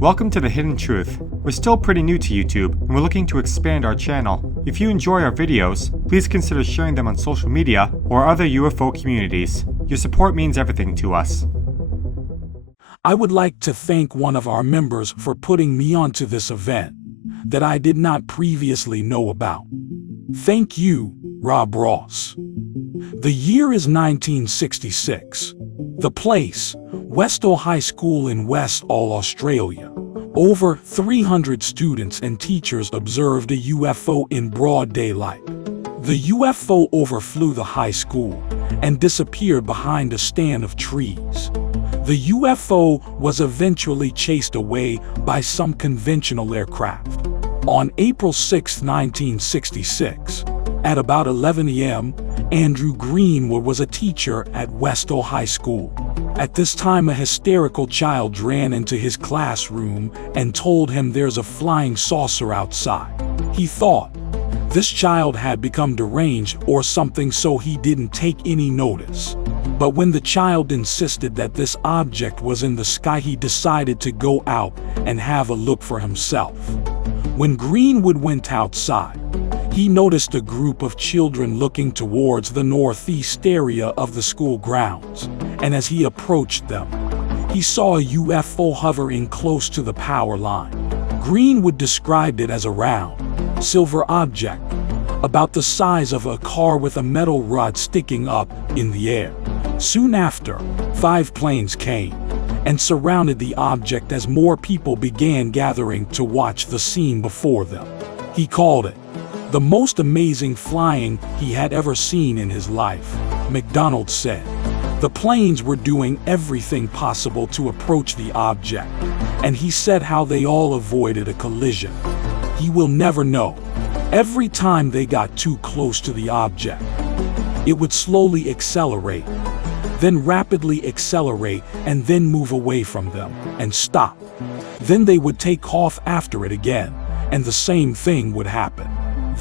Welcome to The Hidden Truth. We're still pretty new to YouTube, and we're looking to expand our channel. If you enjoy our videos, please consider sharing them on social media or other UFO communities. Your support means everything to us. I would like to thank one of our members for putting me onto this event that I did not previously know about. Thank you, Rob Ross. The year is 1966. The place, Westall High School in Westall, Australia. Over 300 students and teachers observed a UFO in broad daylight. The UFO overflew the high school and disappeared behind a stand of trees. The UFO was eventually chased away by some conventional aircraft. On April 6, 1966, at about 11 a.m., Andrew Greenwood was a teacher at Westall High School. At this time, a hysterical child ran into his classroom and told him there's a flying saucer outside. He thought this child had become deranged or something, so he didn't take any notice. But when the child insisted that this object was in the sky, he decided to go out and have a look for himself. When Greenwood went outside, he noticed a group of children looking towards the northeast area of the school grounds, and as he approached them, he saw a UFO hovering close to the power line. Greenwood described it as a round, silver object, about the size of a car with a metal rod sticking up in the air. Soon after, 5 planes came and surrounded the object as more people began gathering to watch the scene before them. He called it the most amazing flying he had ever seen in his life. McDonald said the planes were doing everything possible to approach the object, and he said how they all avoided a collision. He will never know. Every time they got too close to the object, it would slowly accelerate, then rapidly accelerate, and then move away from them and stop. Then they would take off after it again, and the same thing would happen.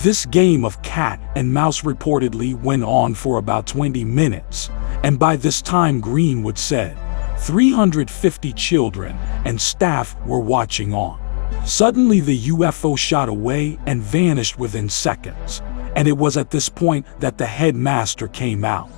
This game of cat and mouse reportedly went on for about 20 minutes, and by this time, Greenwood said, 350 children and staff were watching on. Suddenly, the UFO shot away and vanished within seconds, and it was at this point that the headmaster came out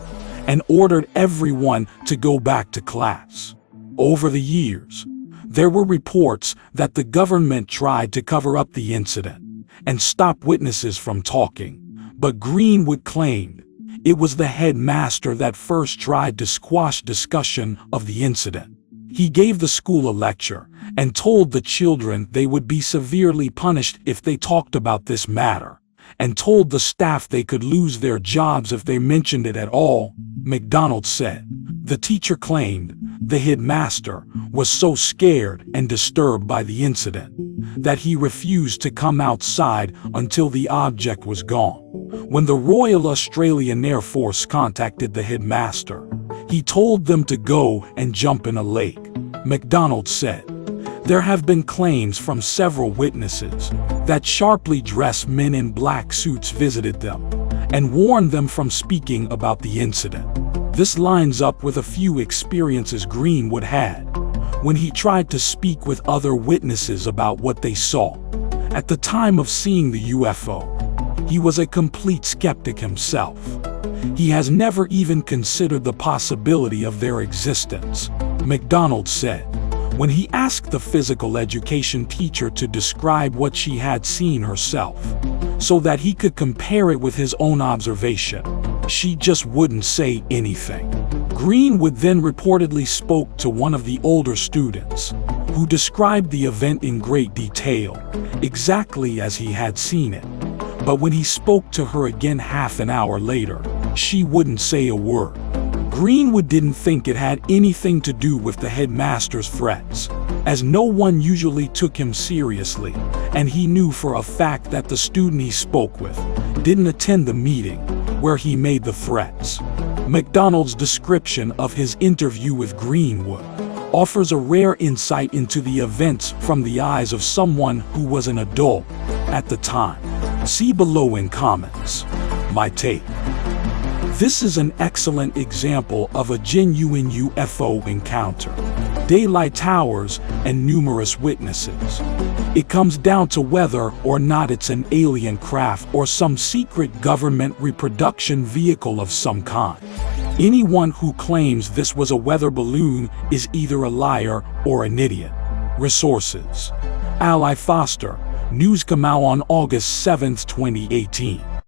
and ordered everyone to go back to class. Over the years, there were reports that the government tried to cover up the incident and stop witnesses from talking, but Greenwood claimed it was the headmaster that first tried to squash discussion of the incident. He gave the school a lecture and told the children they would be severely punished if they talked about this matter, and told the staff they could lose their jobs if they mentioned it at all, McDonald said. The teacher claimed the headmaster was so scared and disturbed by the incident that he refused to come outside until the object was gone. When the Royal Australian Air Force contacted the headmaster, he told them to go and jump in a lake. McDonald said, there have been claims from several witnesses that sharply dressed men in black suits visited them and warned them from speaking about the incident. This lines up with a few experiences Greenwood had when he tried to speak with other witnesses about what they saw. At the time of seeing the UFO, he was a complete skeptic himself. He has never even considered the possibility of their existence, McDonald said. When he asked the physical education teacher to describe what she had seen herself, so that he could compare it with his own observation, she just wouldn't say anything. Greenwood then reportedly spoke to one of the older students, who described the event in great detail, exactly as he had seen it. But when he spoke to her again half an hour later, she wouldn't say a word. Greenwood didn't think it had anything to do with the headmaster's threats, as no one usually took him seriously, and he knew for a fact that the student he spoke with didn't attend the meeting where he made the threats. McDonald's description of his interview with Greenwood offers a rare insight into the events from the eyes of someone who was an adult at the time. See below in comments my take. This is an excellent example of a genuine UFO encounter. daylight towers, and numerous witnesses. It comes down to whether or not it's an alien craft or some secret government reproduction vehicle of some kind. Anyone who claims this was a weather balloon is either a liar or an idiot. Resources: Ally Foster, News, come out on August 7, 2018.